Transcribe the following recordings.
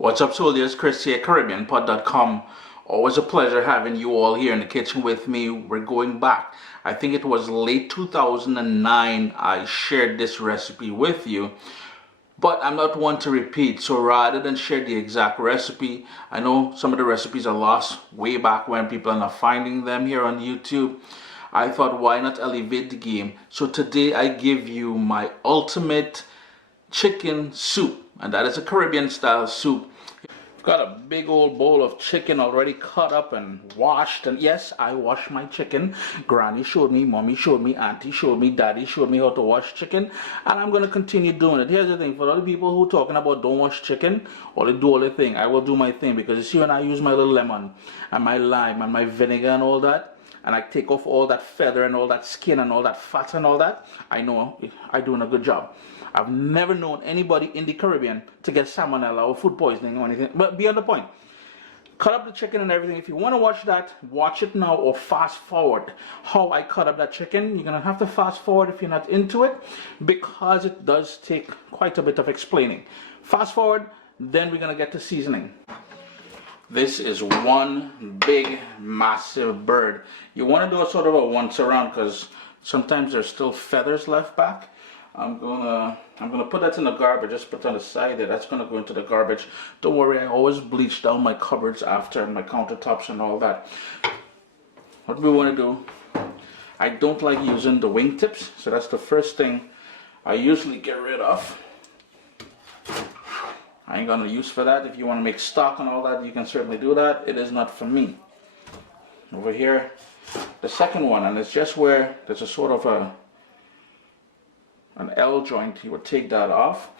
What's up, soldiers? Chris here, CaribbeanPot.com. Always a pleasure having you all here in the kitchen with me. We're going back. I think it was late 2009 I shared this recipe with you. But I'm not one to repeat, so rather than share the exact recipe, I know some of the recipes are lost way back when, people are not finding them here on YouTube. I thought, why not elevate the game? So today I give you my ultimate chicken soup, and that is a Caribbean style soup. I've got a big old bowl of chicken already cut up and washed, and yes, I wash my chicken. Granny showed me, mommy showed me, auntie showed me, daddy showed me how to wash chicken, and I'm going to continue doing it. Here's the thing, for all the people who are talking about don't wash chicken or they do all the thing, I will do my thing, because you see, when I use my little lemon and my lime and my vinegar and all that, and I take off all that feather and all that skin and all that fat and all that, I know I'm doing a good job. I've never known anybody in the Caribbean to get salmonella or food poisoning or anything. But beyond the point, cut up the chicken and everything. If you want to watch that, watch it now or fast forward. How I cut up that chicken, you're going to have to fast forward if you're not into it, because it does take quite a bit of explaining. Fast forward, then we're going to get to seasoning. This is one big, massive bird. You want to do a sort of a once around, because sometimes there's still feathers left back. I'm gonna put that in the garbage. Just put it on the side there. That's gonna go into the garbage. Don't worry, I always bleach down my cupboards after, my countertops and all that. What we want to do, I don't like using the wingtips, so that's the first thing I usually get rid of. I ain't gonna use for that. If you want to make stock and all that, you can certainly do that. It is not for me. Over here, the second one, and it's just where there's a sort of an L joint. You would take that off,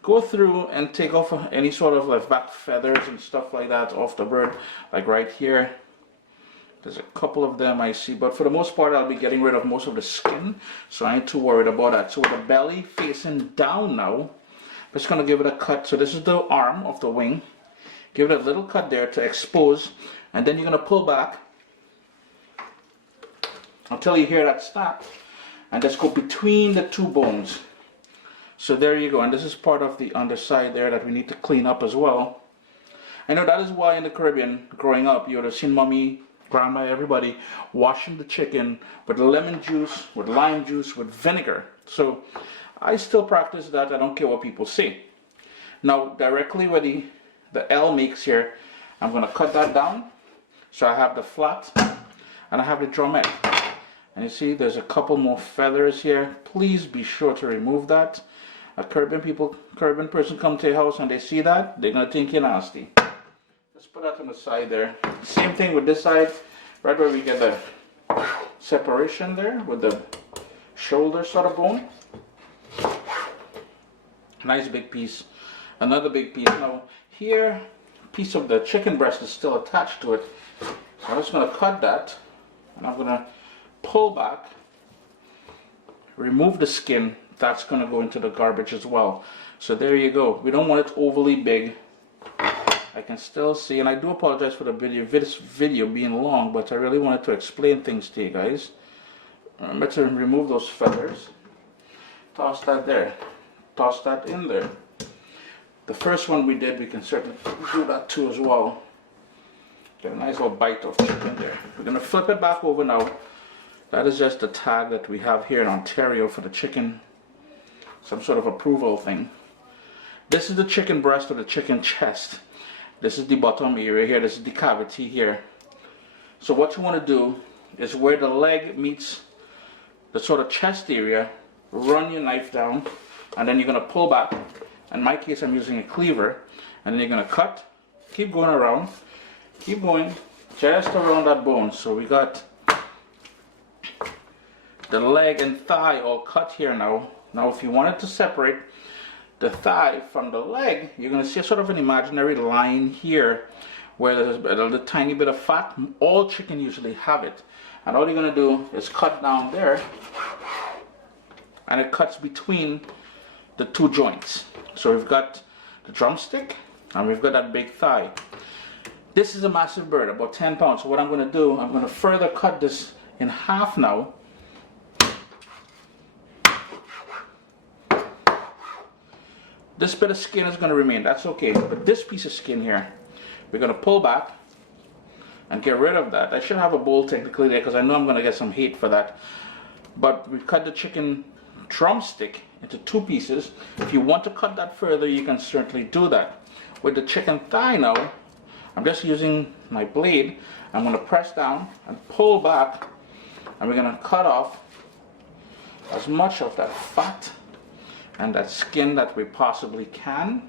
go through and take off any sort of like back feathers and stuff like that off the bird, like right here. There's a couple of them I see, but for the most part I'll be getting rid of most of the skin, so I ain't too worried about that. So with the belly facing down now, I'm just going to give it a cut. So this is the arm of the wing. Give it a little cut there to expose, and then you're going to pull back until you hear that snap, and just go between the two bones. So there you go, and this is part of the underside there that we need to clean up as well. I know that is why in the Caribbean, growing up, you would have seen mommy, grandma, everybody washing the chicken with lemon juice, with lime juice, with vinegar. So I still practice that. I don't care what people say. Now directly where the L makes here, I'm going to cut that down. So I have the flat and I have the drumette. And you see there's a couple more feathers here. Please be sure to remove that. A Caribbean person come to your house and they see that, they're gonna think you're nasty. Just put that on the side there. Same thing with this side, right where we get the separation there with the shoulder sort of bone. Nice big piece. Another big piece. Now here, a piece of the chicken breast is still attached to it. So I'm just gonna cut that, and I'm gonna pull back, remove the skin. That's going to go into the garbage as well. So there you go. We don't want it overly big. I can still see, and I do apologize for the video being long, but I really wanted to explain things to you guys. Remember to remove those feathers. Toss that there. Toss that in there. The first one we did, we can certainly do that too as well. Get a nice little bite of chicken there. We're going to flip it back over now. That is just the tag that we have here in Ontario for the chicken. Some sort of approval thing. This is the chicken breast or the chicken chest. This is the bottom area here. This is the cavity here. So what you want to do is where the leg meets the sort of chest area, run your knife down, and then you're going to pull back. In my case, I'm using a cleaver, and then you're going to cut. Keep going around. Keep going just around that bone. So we got the leg and thigh all cut here now. Now if you wanted to separate the thigh from the leg, you're going to see sort of an imaginary line here where there's a tiny bit of fat. All chicken usually have it. And all you're going to do is cut down there, and it cuts between the two joints. So we've got the drumstick and we've got that big thigh. This is a massive bird, about 10 pounds. So what I'm going to do, I'm going to further cut this in half now. This bit of skin is going to remain, that's okay. But this piece of skin here, we're going to pull back and get rid of that. I should have a bowl technically there because I know I'm going to get some hate for that. But we cut the chicken drumstick into 2 pieces. If you want to cut that further, you can certainly do that. With the chicken thigh now, I'm just using my blade. I'm going to press down and pull back, and we're going to cut off as much of that fat and that skin that we possibly can.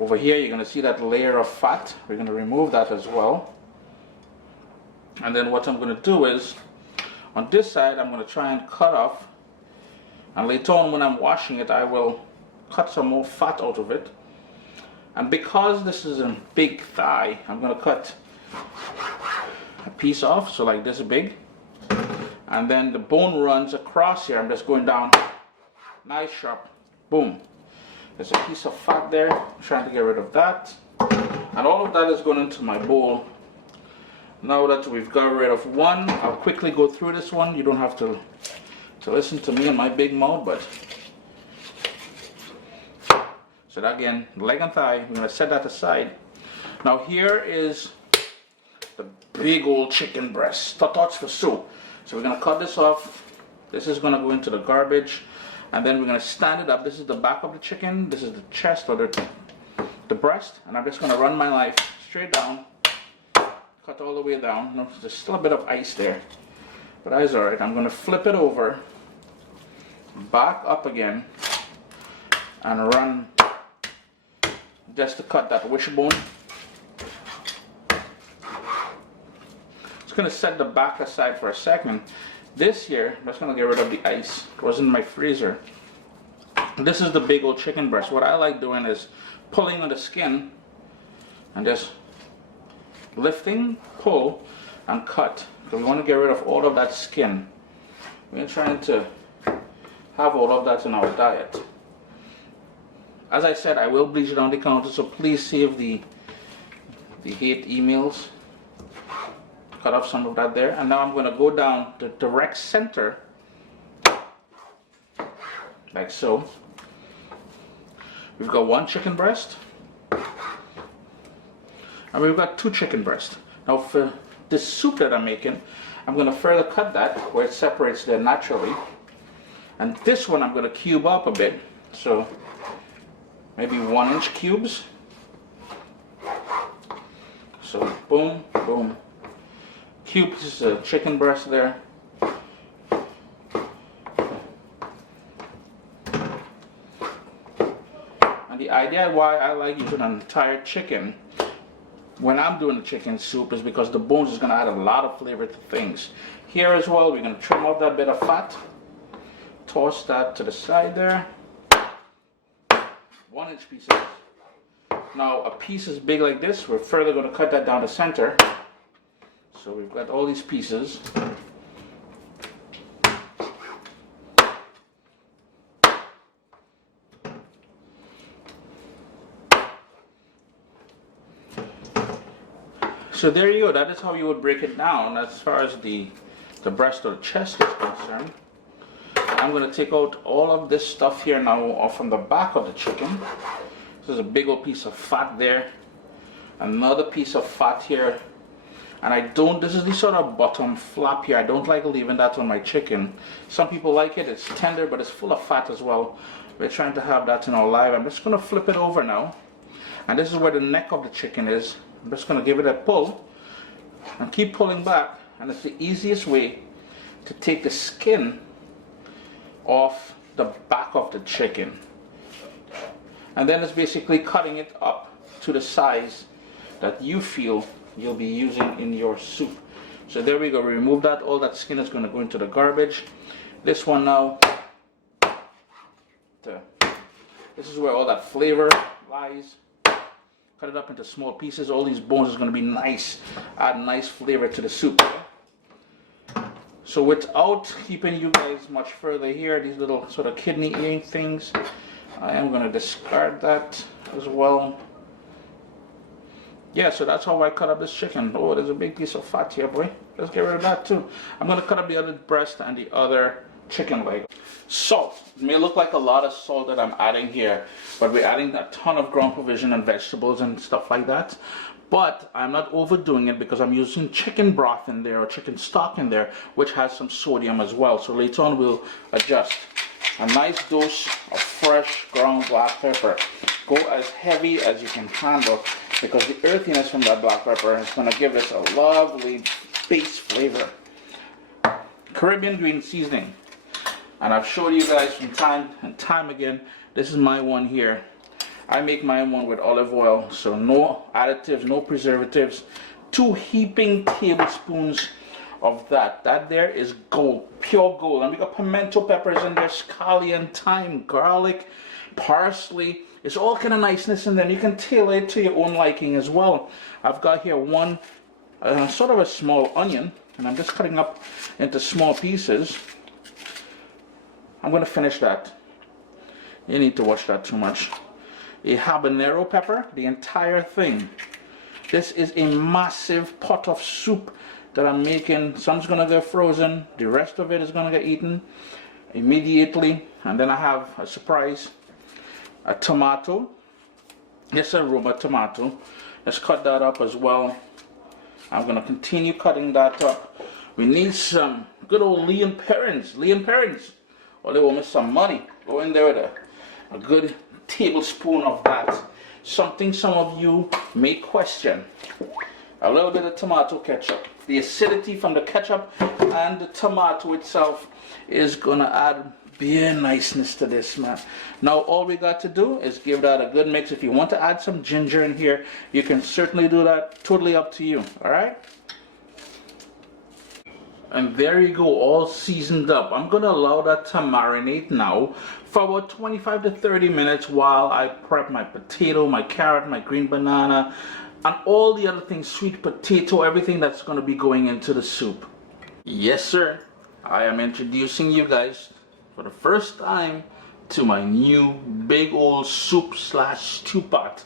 Over here you're going to see that layer of fat. We're going to remove that as well. And then what I'm going to do is, on this side I'm going to try and cut off, and later on when I'm washing it I will cut some more fat out of it. And because this is a big thigh, I'm going to cut a piece off, so like this big. And then the bone runs across here. I'm just going down nice sharp, boom. There's a piece of fat there, I'm trying to get rid of that. And all of that is going into my bowl. Now that we've got rid of one, I'll quickly go through this one. You don't have to listen to me and my big mouth, but so that again, leg and thigh, I'm going to set that aside. Now here is the big old chicken breast, thoughts for soup. So we're going to cut this off. This is going to go into the garbage, and then we're going to stand it up. This is the back of the chicken, this is the chest or the breast, and I'm just going to run my knife straight down, cut all the way down. No, there's still a bit of ice there, but that's alright. I'm going to flip it over, back up again, and run just to cut that wishbone. Just going to set the back aside for a second. This here, I'm just going to get rid of the ice. It was in my freezer. This is the big old chicken breast. What I like doing is pulling on the skin and just lifting, pull, and cut. Because we want to get rid of all of that skin. We're trying to have all of that in our diet. As I said, I will bleach it on the counter, so please save the hate emails. Cut off some of that there, and now I'm going to go down the direct center, like so. We've got 1 chicken breast, and we've got 2 chicken breasts. Now for this soup that I'm making, I'm going to further cut that where it separates there naturally, and this one I'm going to cube up a bit, so maybe 1-inch cubes. So boom, boom. Cubes of chicken breast there. And the idea why I like using an entire chicken when I'm doing the chicken soup is because the bones is going to add a lot of flavor to things. Here as well, we're going to trim off that bit of fat, toss that to the side there. 1-inch pieces. Now a piece is big like this, we're further going to cut that down the center. So we've got all these pieces. So there you go, that is how you would break it down as far as the breast or the chest is concerned. I'm going to take out all of this stuff here now off from the back of the chicken. This is a big old piece of fat there. Another piece of fat here. And this is the sort of bottom flap here. I don't like leaving that on my chicken. Some people like it, it's tender, but it's full of fat as well. We're trying to have that in our live. I'm just going to flip it over now. And this is where the neck of the chicken is. I'm just going to give it a pull and keep pulling back. And it's the easiest way to take the skin off the back of the chicken. And then it's basically cutting it up to the size that you feel you'll be using in your soup. So there we go, we remove that. All that skin is going to go into the garbage. This one now, this is where all that flavor lies. Cut it up into small pieces. All these bones is going to be nice, add nice flavor to the soup. So without keeping you guys much further here, these little sort of kidney eating things, I am going to discard that as well. Yeah, so that's how I cut up this chicken. Oh, there's a big piece of fat here, boy. Let's get rid of that too. I'm going to cut up the other breast and the other chicken leg. Salt. It may look like a lot of salt that I'm adding here, but we're adding a ton of ground provision and vegetables and stuff like that. But I'm not overdoing it because I'm using chicken broth in there or chicken stock in there, which has some sodium as well. So later on we'll adjust. A nice dose of fresh ground black pepper. Go as heavy as you can handle because the earthiness from that black pepper is going to give us a lovely base flavor. Caribbean green seasoning. And I've showed you guys from time and time again, this is my one here. I make my one with olive oil, so no additives, no preservatives. 2 heaping tablespoons of that. That there is gold, pure gold. And we got pimento peppers in there, scallion, thyme, garlic, parsley. It's all kind of niceness in there. You can tailor it to your own liking as well. I've got here one sort of a small onion, and I'm just cutting up into small pieces. I'm going to finish that. You need to watch that too much. A habanero pepper, the entire thing. This is a massive pot of soup that I'm making. Some's going to get frozen. The rest of it is going to get eaten immediately. And then I have a surprise. A tomato. Yes, a Roma tomato. Let's cut that up as well. I'm going to continue cutting that up. We need some good old lean parents. Or they will miss some money. Go in there with a good tablespoon of that. Something some of you may question. A little bit of tomato ketchup. The acidity from the ketchup and the tomato itself is gonna add bare niceness to this, man. Now all we got to do is give that a good mix. If you want to add some ginger in here, you can certainly do that. Totally up to you. All right. And there you go, all seasoned up. I'm going to allow that to marinate now for about 25 to 30 minutes while I prep my potato, my carrot, my green banana, and all the other things, sweet potato, everything that's going to be going into the soup. Yes, sir. I am introducing you guys for the first time to my new big old soup / stew pot,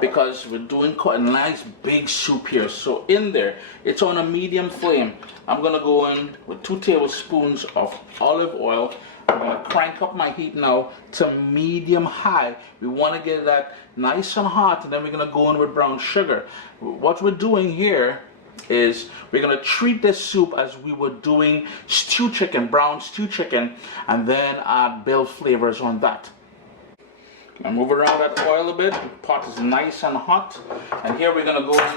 because we're doing quite a nice big soup here. So in there, it's on a medium flame. I'm gonna go in with 2 tablespoons of olive oil. I'm gonna crank up my heat now to medium high. We want to get that nice and hot, and then we're gonna go in with brown sugar. What we're doing here is we're going to treat this soup as we were doing stew chicken, brown stew chicken, and then add build flavors on that. Now move around that oil a bit. The pot is nice and hot, and here we're going to go in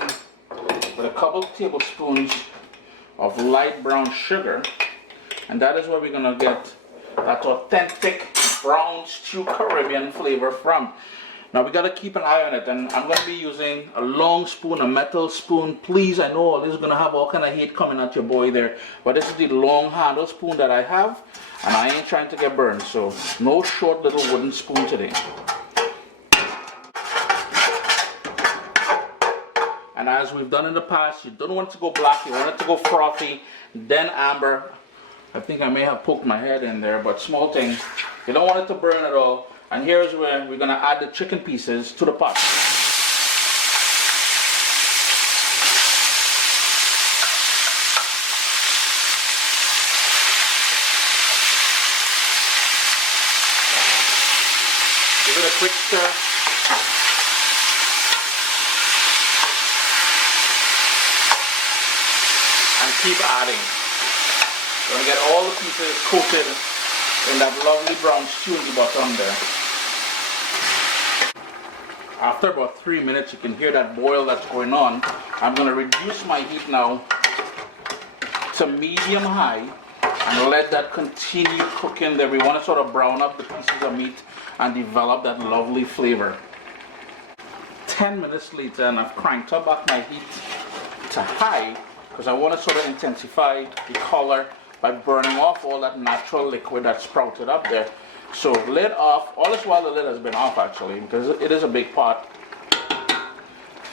with a couple tablespoons of light brown sugar, and that is where we're going to get that authentic brown stew Caribbean flavor from. Now we got to keep an eye on it, and I'm going to be using a long spoon, a metal spoon. Please, I know this is going to have all kind of heat coming at your boy there, but this is the long handle spoon that I have, and I ain't trying to get burned, so no short little wooden spoon today. And as we've done in the past, you don't want it to go black, you want it to go frothy, then amber. I think I may have poked my head in there, but small thing. You don't want it to burn at all. And here's where we're going to add the chicken pieces to the pot. Give it a quick stir. And keep adding. We're going to get all the pieces coated in that lovely brown stew in the bottom there. After about 3 minutes, you can hear that boil that's going on. I'm going to reduce my heat now to medium high and let that continue cooking there. We want to sort of brown up the pieces of meat and develop that lovely flavor. 10 minutes later, and I've cranked up back my heat to high because I want to sort of intensify the color by burning off all that natural liquid that sprouted up there. So lid off. All this while the lid has been off actually, because it is a big pot.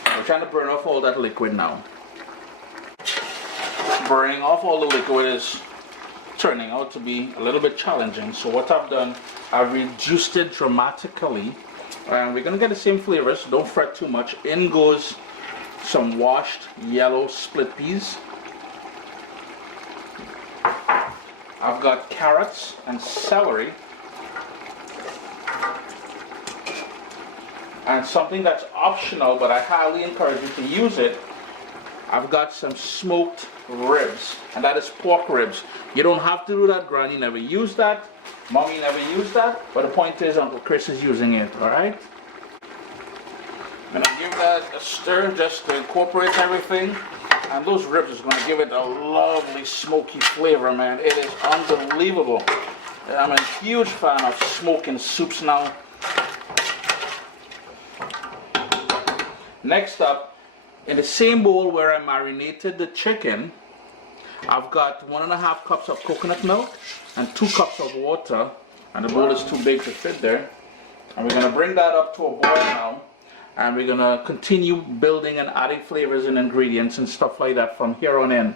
We're trying to burn off all that liquid now. Burning off all the liquid is turning out to be a little bit challenging. So what I've done, I've reduced it dramatically, and we're gonna get the same flavors. Don't fret too much. In goes some washed yellow split peas. I've got carrots and celery. And something that's optional, but I highly encourage you to use it, I've got some smoked ribs, and that is pork ribs. You don't have to do that, Granny never used that, Mommy never used that, but the point is Uncle Chris is using it, alright? I'm gonna give that a stir just to incorporate everything, and those ribs is gonna give it a lovely smoky flavor, man. It is unbelievable. I'm a huge fan of smoking soups now. Next up, in the same bowl where I marinated the chicken, I've got 1.5 cups of coconut milk and 2 cups of water, and the bowl is too big to fit there. And we're gonna bring that up to a boil now, and we're gonna continue building and adding flavors and ingredients and stuff like that from here on in.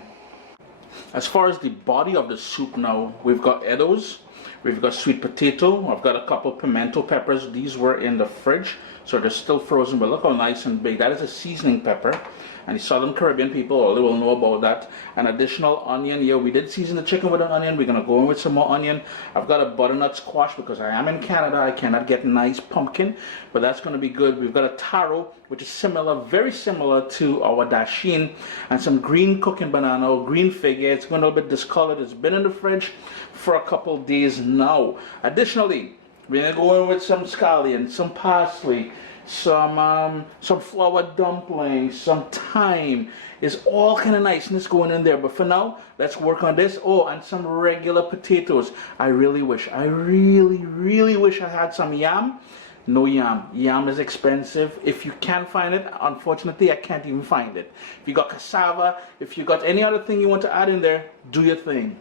As far as the body of the soup now, we've got eddos, we've got sweet potato, I've got a couple pimento peppers. These were in the fridge, so they're still frozen, but look how nice and big. That is a seasoning pepper, and the Southern Caribbean people, they will know about that. An additional onion. Yeah, we did season the chicken with an onion. We're gonna go in with some more onion. I've got a butternut squash because I am in Canada. I cannot get nice pumpkin, but that's gonna be good. We've got a taro, which is similar, very similar to our dasheen, and some green cooking banana or green fig. It's going a little bit discolored. It's been in the fridge for a couple days now. Additionally, we're gonna go in with some scallions, some parsley, some flour dumplings, some thyme. It's all kind of niceness going in there. But for now, let's work on this. Oh, and some regular potatoes. I really wish I had some yam. No yam. Yam is expensive. If you can find it, unfortunately, I can't even find it. If you got cassava, if you got any other thing you want to add in there, do your thing.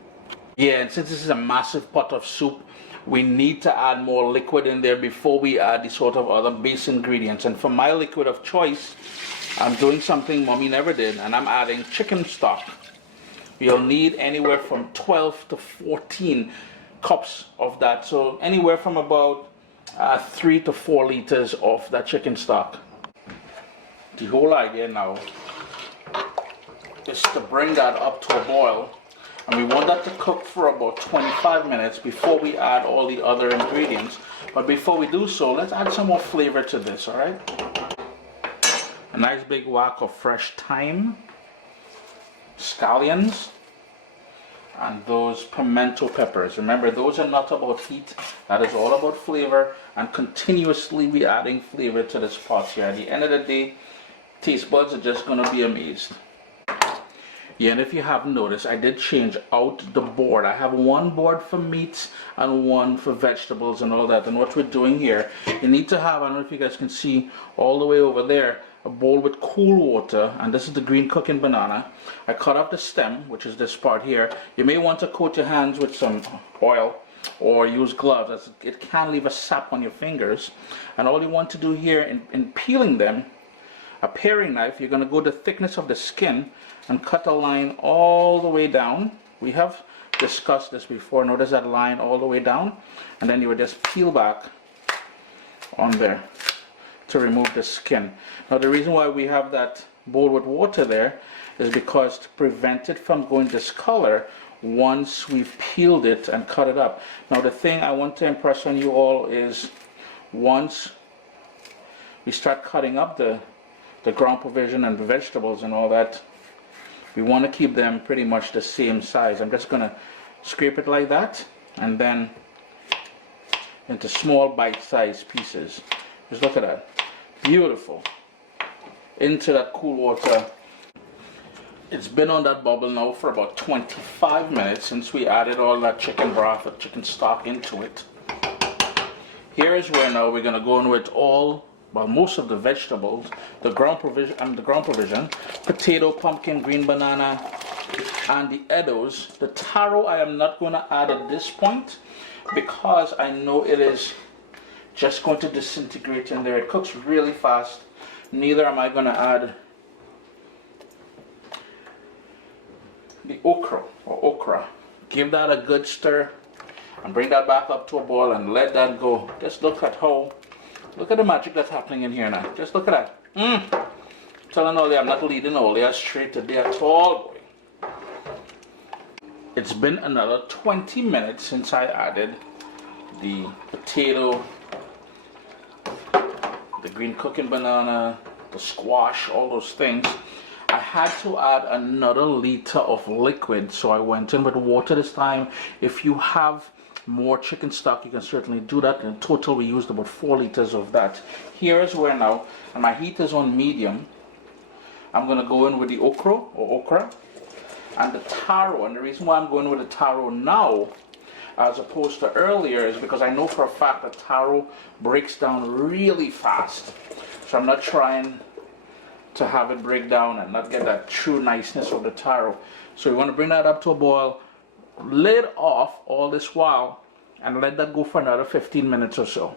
Yeah, and since this is a massive pot of soup, we need to add more liquid in there before we add the sort of other base ingredients. And for my liquid of choice, I'm doing something Mommy never did, and I'm adding chicken stock. You'll need anywhere from 12 to 14 cups of that. So anywhere from about 3 to 4 liters of that chicken stock. The whole idea now is to bring that up to a boil, and we want that to cook for about 25 minutes before we add all the other ingredients. But before we do so, let's add some more flavor to this, all right? A nice big whack of fresh thyme, scallions, and those pimento peppers. Remember, those are not about heat. That is all about flavor, and continuously we adding flavor to this pot here. At the end of the day, taste buds are just gonna be amazed. Yeah, and if you haven't noticed, I did change out the board. I have one board for meats and one for vegetables and all that. And what we're doing here, you need to have, I don't know if you guys can see all the way over there, a bowl with cool water, and this is the green cooking banana. I cut off the stem, which is this part here. You may want to coat your hands with some oil or use gloves, as it can leave a sap on your fingers. And all you want to do here in peeling them, a paring knife, you're going to go the thickness of the skin and cut a line all the way down. We have discussed this before. Notice that line all the way down, and then you would just peel back on there to remove the skin. Now the reason why we have that bowl with water there is because to prevent it from going discolor once we've peeled it and cut it up. Now the thing I want to impress on you all is once we start cutting up the ground provision and the vegetables and all that, we want to keep them pretty much the same size. I'm just going to scrape it like that, and then into small bite-sized pieces. Just look at that. Beautiful. Into that cool water. It's been on that bubble now for about 25 minutes since we added all that chicken broth or chicken stock into it. Here is where now we're going to go in with most of the vegetables, the ground provision, potato, pumpkin, green banana, and the eddos. The taro I am not going to add at this point because I know it is just going to disintegrate in there. It cooks really fast. Neither am I going to add the okra. Give that a good stir and bring that back up to a boil and let that go. Just look at the magic that's happening in here now. Just look at that. Telling all you, I'm not leading all you straight to there at all, boy. It's been another 20 minutes since I added the potato, the green cooking banana, the squash, all those things. I had to add another liter of liquid, so I went in with water this time. If you have more chicken stock, you can certainly do that. In total, we used about 4 liters of that. Here is where now, and my heat is on medium, I'm going to go in with the okra and the taro. And the reason why I'm going with the taro now as opposed to earlier is because I know for a fact that taro breaks down really fast. So I'm not trying to have it break down and not get that true niceness of the taro. So you want to bring that up to a boil, lid off all this while, and let that go for another 15 minutes or so.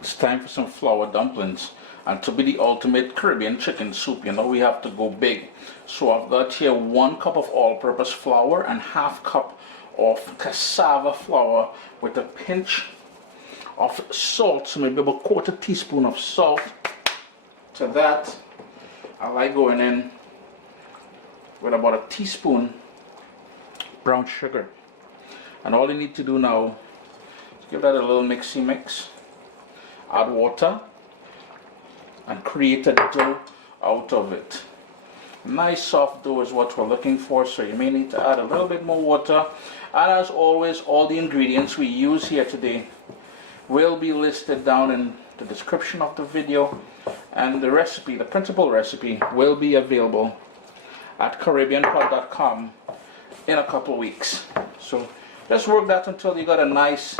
It's time for some flour dumplings. And to be the ultimate Caribbean chicken soup, you know, we have to go big. So I've got here 1 cup of all-purpose flour and ½ cup of cassava flour with a pinch of salt, so maybe about 1/4 teaspoon of salt. To that, I like going in with about 1 teaspoon brown sugar. And all you need to do now is give that a little mixy mix, add water, and create a dough out of it. Nice soft dough is what we're looking for, so you may need to add a little bit more water. And as always, all the ingredients we use here today will be listed down in the description of the video, and the recipe, the principal recipe, will be available at CaribbeanPot.com in a couple weeks. So just work that until you got a nice,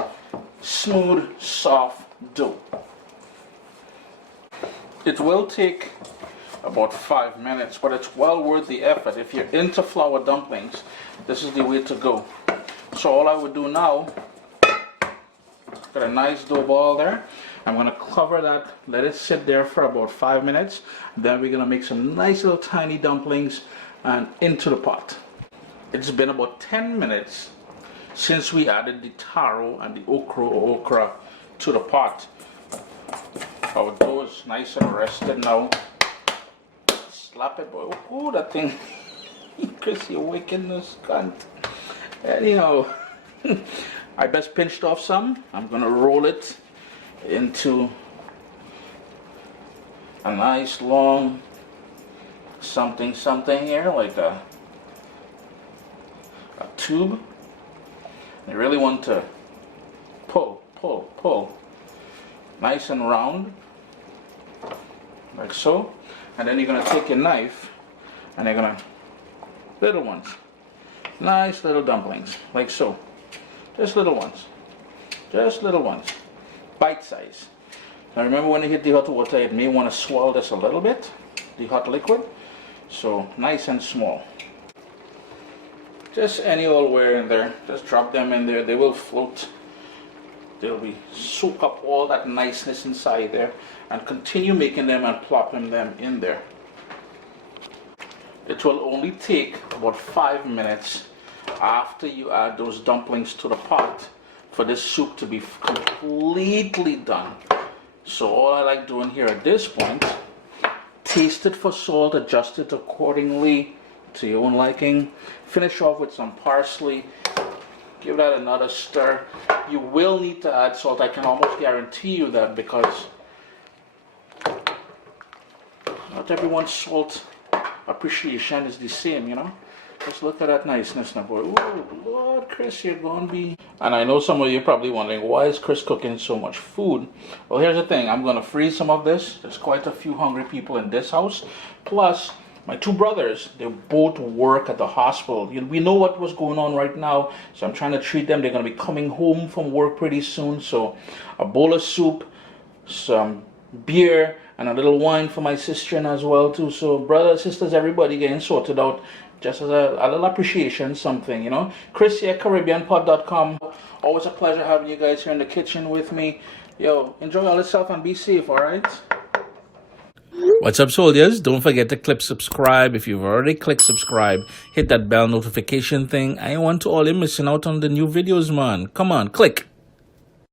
smooth, soft dough. It will take about 5 minutes, but it's well worth the effort. If you're into flour dumplings, this is the way to go. So all I would do now, got a nice dough ball there. I'm going to cover that, let it sit there for about 5 minutes. Then we're going to make some nice little tiny dumplings and into the pot. It's been about 10 minutes since we added the taro and the okra to the pot. Our dough is nice and rested now. Slap it, boy. Oh, that thing. Chris, you're wickedness, cunt. Anyhow, I best pinched off some. I'm going to roll it into a nice long something here, like a tube. You really want to pull. Nice and round, like so. And then you're going to take your knife and you're going to, little ones, nice little dumplings, like so. Just little ones, bite size. Now remember, when you hit the hot water, it may want to swirl this a little bit, the hot liquid. So nice and small. Just any old where in there, just drop them in there, they will float. They'll be soak up all that niceness inside there, and continue making them and plopping them in there. It will only take about 5 minutes after you add those dumplings to the pot for this soup to be completely done. So all I like doing here at this point, taste it for salt, adjust it accordingly to your own liking. Finish off with some parsley. Give that another stir. You will need to add salt. I can almost guarantee you that, because not everyone's salt appreciation is the same, you know. Just look at that niceness now, boy. Oh, Lord, Chris, you're going to be... And I know some of you are probably wondering, why is Chris cooking so much food? Well, here's the thing. I'm going to freeze some of this. There's quite a few hungry people in this house. Plus, my 2 brothers, they both work at the hospital. We know what was going on right now, so I'm trying to treat them. They're going to be coming home from work pretty soon. So a bowl of soup, some beer, and a little wine for my sister as well too. So brothers, sisters, everybody getting sorted out, just as a little appreciation, something, you know. Chris here, CaribbeanPot.com. Always a pleasure having you guys here in the kitchen with me. Yo, enjoy all yourself and be safe, alright? What's up, soldiers? Don't forget to click subscribe. If you've already clicked subscribe, hit that bell notification thing. I want to all you missing out on the new videos, man. Come on, click.